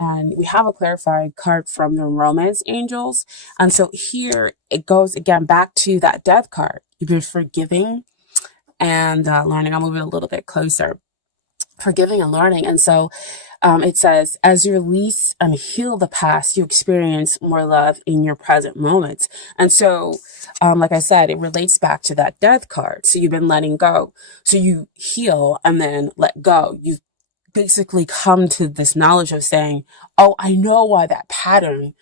And we have a clarifying card from the romance angels. And so here it goes again back to that death card. You've been forgiving and learning. I'll move it a little bit closer. Forgiving and learning. And so it says, as you release and heal the past, you experience more love in your present moments. And so, like I said, it relates back to that death card. So you've been letting go. So you heal and then let go. You've basically come to this knowledge of saying, oh, I know why that pattern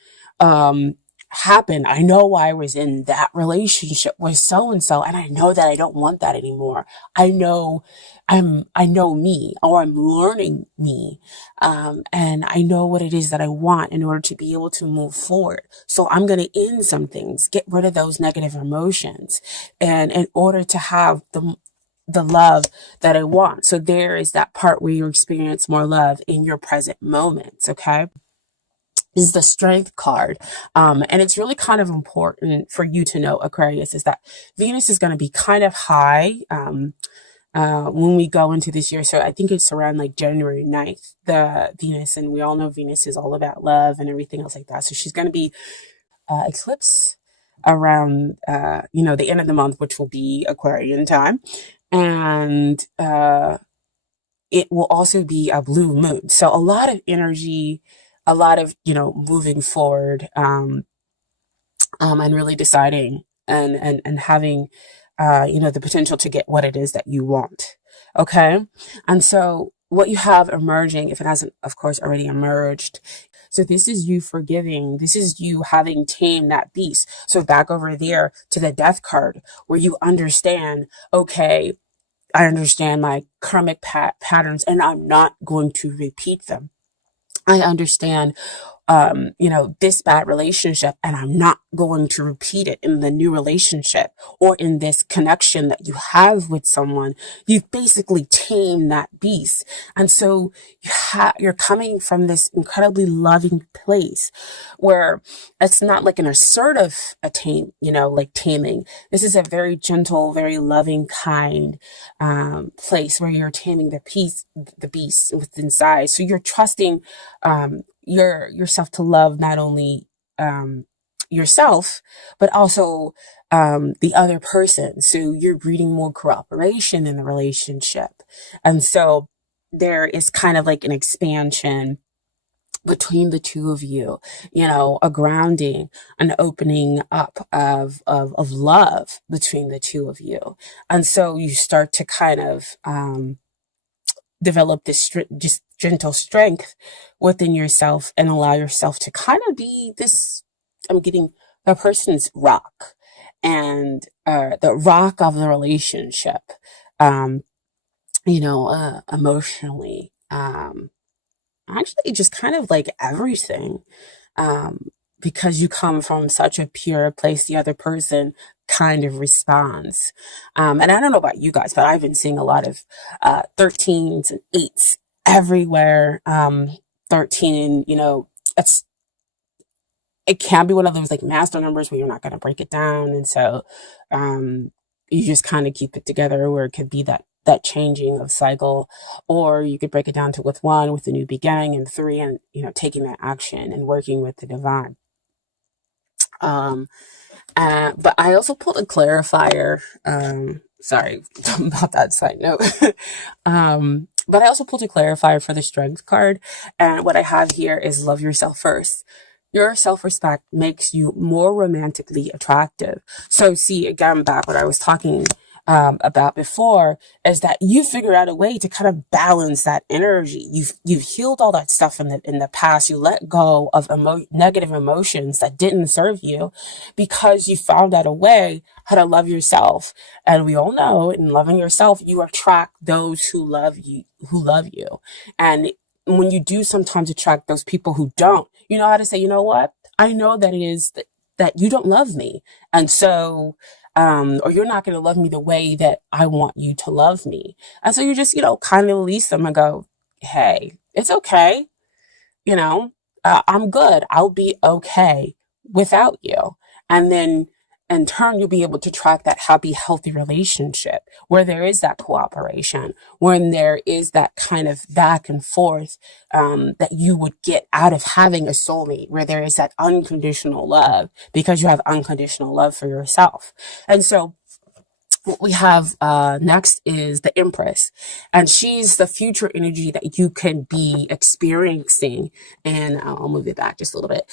happened. I know why I was in that relationship with so and so, and I know that I don't want that anymore. I know me, or I'm learning me, and I know what it is that I want in order to be able to move forward. So I'm going to end some things, get rid of those negative emotions, and in order to have the love that I want. So there is that part where you experience more love in your present moments. Okay. This is the strength card. And it's really kind of important for you to know, Aquarius, is that Venus is going to be kind of high, when we go into this year. So I think it's around like January 9th, the Venus, and we all know Venus is all about love and everything else like that. So she's going to be, eclipse around, the end of the month, which will be Aquarian time. And, it will also be a blue moon. So a lot of energy, a lot of, moving forward, and really deciding and having, the potential to get what it is that you want. Okay. And so what you have emerging, if it hasn't, of course, already emerged. So this is you forgiving. This is you having tamed that beast. So back over there to the death card where you understand, okay, I understand my karmic patterns and I'm not going to repeat them. I understand, this bad relationship and I'm not going to repeat it in the new relationship or in this connection that you have with someone. You've basically tamed that beast. And so you're coming from this incredibly loving place where it's not like an assertive like taming. This is a very gentle, very loving, kind, place where you're taming the beast within inside. So you're trusting, yourself to love not only yourself but also the other person. So you're breeding more cooperation in the relationship, and so there is kind of like an expansion between the two of you, a grounding, an opening up of love between the two of you. And so you start to kind of develop this just gentle strength within yourself and allow yourself to kind of be this, I'm getting the person's rock and the rock of the relationship, emotionally, actually just kind of like everything, because you come from such a pure place, the other person kind of responds. And I don't know about you guys, but I've been seeing a lot of 13s and 8s everywhere. 13, it can be one of those like master numbers where you're not going to break it down. And so you just kind of keep it together, or it could be that changing of cycle, or you could break it down to with 1 with the new beginning, and 3 and taking that action and working with the divine. But I also pulled a clarifier. Sorry about that side note. But I also pulled a clarifier for the strength card. And what I have here is love yourself first. Your self-respect makes you more romantically attractive. So see, again, back what I was talking about before, is that you figure out a way to kind of balance that energy. You've healed all that stuff in the past. You let go of negative emotions that didn't serve you, because you found out a way how to love yourself. And we all know, in loving yourself, you attract those who love you, And when you do sometimes attract those people who don't, you know how to say, you know what? I know that it is that you don't love me. And so, or you're not going to love me the way that I want you to love me. And so you just, kind of release them and go, hey, it's okay. I'm good. I'll be okay without you. And then in turn, you'll be able to track that happy, healthy relationship where there is that cooperation, when there is that kind of back and forth that you would get out of having a soulmate, where there is that unconditional love because you have unconditional love for yourself. And so what we have next is the Empress, and she's the future energy that you can be experiencing. And I'll move it back just a little bit.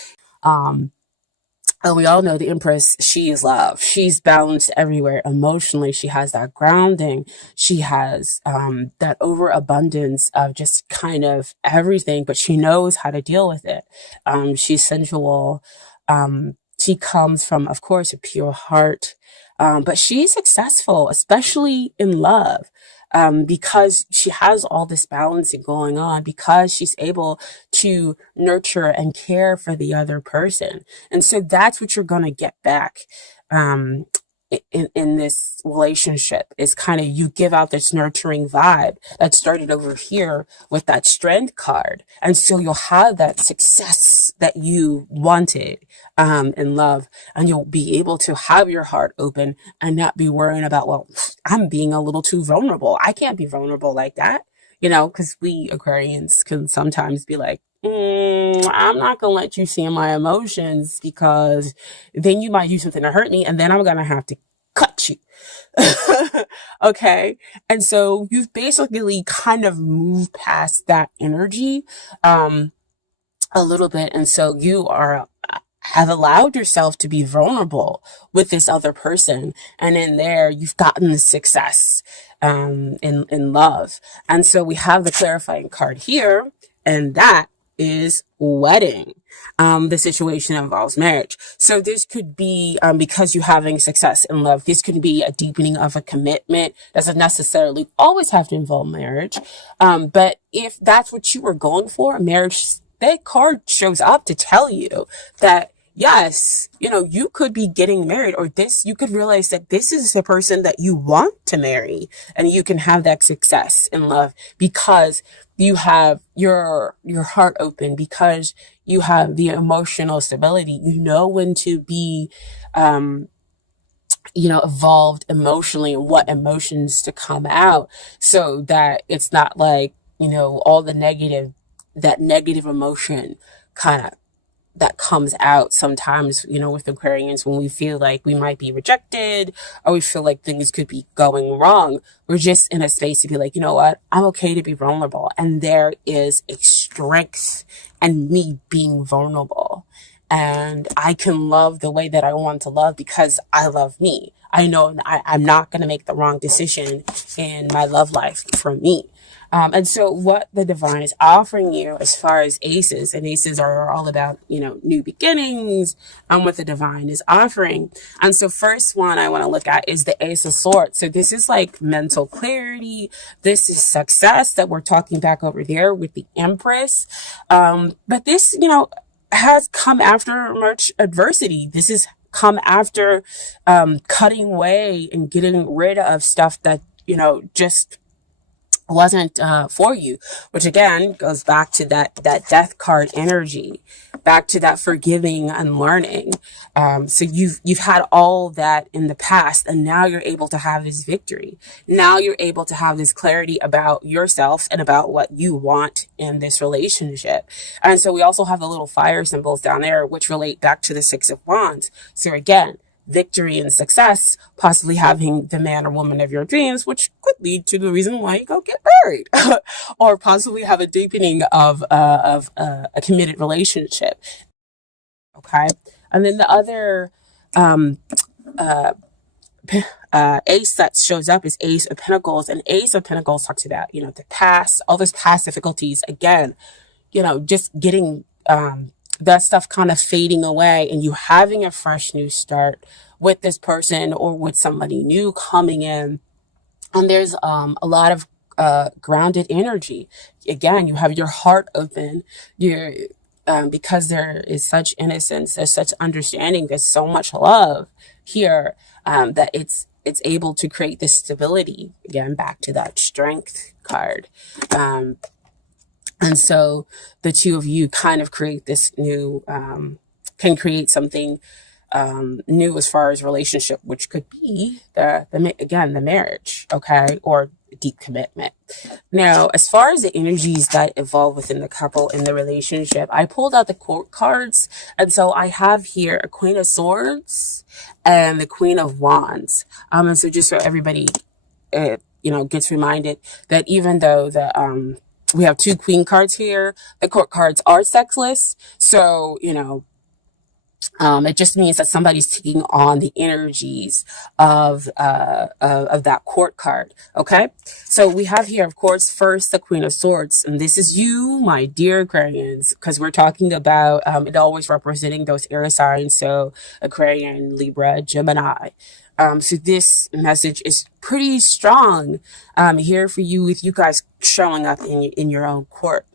And we all know the Empress, she is love. She's balanced everywhere. Emotionally, she has that grounding. She has that overabundance of just kind of everything, but she knows how to deal with it. She's sensual. She comes from, of course, a pure heart. But she's successful, especially in love, because she has all this balancing going on, because she's able to nurture and care for the other person. And so that's what you're going to get back. In this relationship is kind of, you give out this nurturing vibe that started over here with that strength card. And so you'll have that success that you wanted in love, and you'll be able to have your heart open and not be worrying about, well, I'm being a little too vulnerable. I can't be vulnerable like that, because we Aquarians can sometimes be like, I'm not gonna let you see my emotions, because then you might do something to hurt me, and then I'm gonna have to cut you. Okay. And so you've basically kind of moved past that energy a little bit. And so you have allowed yourself to be vulnerable with this other person. And in there, you've gotten the success in love. And so we have the clarifying card here, and that is wedding. The situation involves marriage. So this could be, because you're having success in love, this could be a deepening of a commitment. Doesn't necessarily always have to involve marriage. But if that's what you were going for, marriage, that card shows up to tell you that, yes, you could be getting married, or you could realize that this is the person that you want to marry, and you can have that success in love because you have your heart open, because you have the emotional stability. You know when to be, evolved emotionally, and what emotions to come out, so that it's not like, all that negative emotion kind of that comes out sometimes, with Aquarians, when we feel like we might be rejected, or we feel like things could be going wrong. We're just in a space to be like, you know what? I'm okay to be vulnerable. And there is a strength in me being vulnerable. And I can love the way that I want to love because I love me. I know I'm not going to make the wrong decision in my love life for me. And so what the divine is offering you as far as aces, and aces are all about, new beginnings, what the divine is offering. And so first one I want to look at is the Ace of Swords. So this is like mental clarity. This is success that we're talking back over there with the Empress. But this, has come after much adversity. This is come after, cutting away and getting rid of stuff that, just wasn't for you, which again goes back to that death card energy, back to that forgiving and learning. So you've had all that in the past, and now you're able to have this victory. Now you're able to have this clarity about yourself and about what you want in this relationship. And so we also have the little fire symbols down there, which relate back to the Six of Wands. So again, victory and success, possibly having the man or woman of your dreams, which could lead to the reason why you go get married, or possibly have a deepening of a committed relationship. Okay. And then the other ace that shows up is Ace of Pentacles, and Ace of Pentacles talks about, the past, all those past difficulties. Again, just getting that stuff kind of fading away, and you having a fresh new start with this person or with somebody new coming in. And there's a lot of grounded energy. Again, you have your heart open. You're because there is such innocence, there's such understanding, there's so much love here, that it's able to create this stability. Again, back to that strength card. And so the two of you kind of create this new, can create something new as far as relationship, which could be the marriage, okay, or deep commitment. Now, as far as the energies that evolve within the couple in the relationship, I pulled out the court cards, and so I have here a Queen of Swords and the Queen of Wands. And so just so everybody, gets reminded that even though we have two queen cards here, the court cards are sexless. So, it just means that somebody's taking on the energies of that court card. Okay, so we have here, of course, first the Queen of Swords, and this is you, my dear Aquarians, because we're talking about it always representing those air signs. So Aquarian, Libra, Gemini. So this message is pretty strong here for you, with you guys showing up in your own court.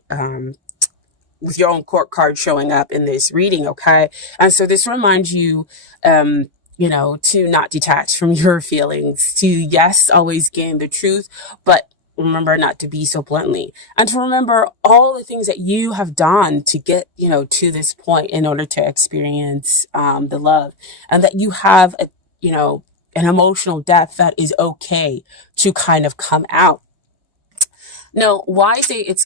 With your own court card showing up in this reading, okay? And so this reminds you, to not detach from your feelings, to, yes, always gain the truth, but remember not to be so bluntly, and to remember all the things that you have done to get, to this point in order to experience the love, and that you have, an emotional depth that is okay to kind of come out. Now, why I say it's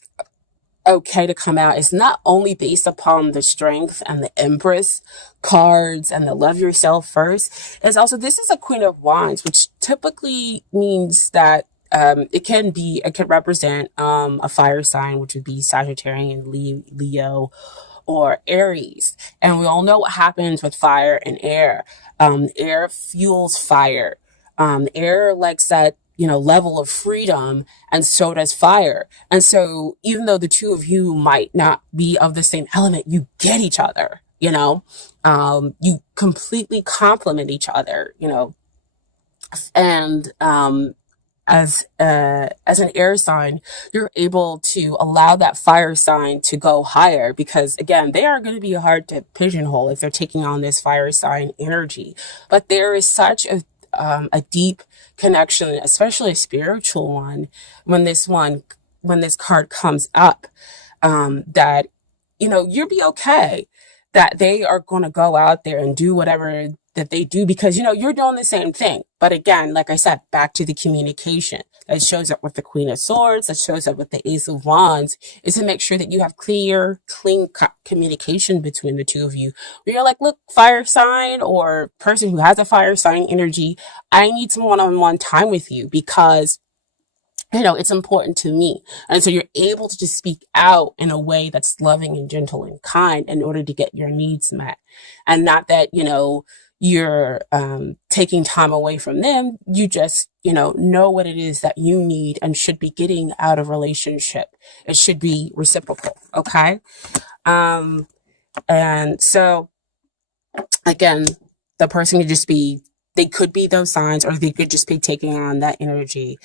okay to come out is not only based upon the Strength and the Empress cards and the Love Yourself First. It's also, this is a Queen of Wands, which typically means that it can represent a fire sign, which would be Sagittarius, Leo, or Aries. And we all know what happens with fire and air. Air fuels fire. Air likes that level of freedom, and so does fire. And so even though the two of you might not be of the same element, you get each other, you completely complement each other, and as an air sign, you're able to allow that fire sign to go higher, because again, they are going to be hard to pigeonhole if they're taking on this fire sign energy. But there is such a deep connection, especially a spiritual one, when this card comes up, that, you'll be okay, that they are going to go out there and do whatever that they do, because, you're doing the same thing. But again, like I said, back to the communication that shows up with the Queen of Swords, that shows up with the Ace of Wands, is to make sure that you have clean communication between the two of you. Where you're like, look, fire sign or person who has a fire sign energy, I need some one-on-one time with you, because it's important to me. And so you're able to just speak out in a way that's loving and gentle and kind in order to get your needs met. And not that, you're taking time away from them. You just, know what it is that you need and should be getting out of relationship. It should be reciprocal. Okay. And so again, the person could just be, they could be those signs, or they could just be taking on that energy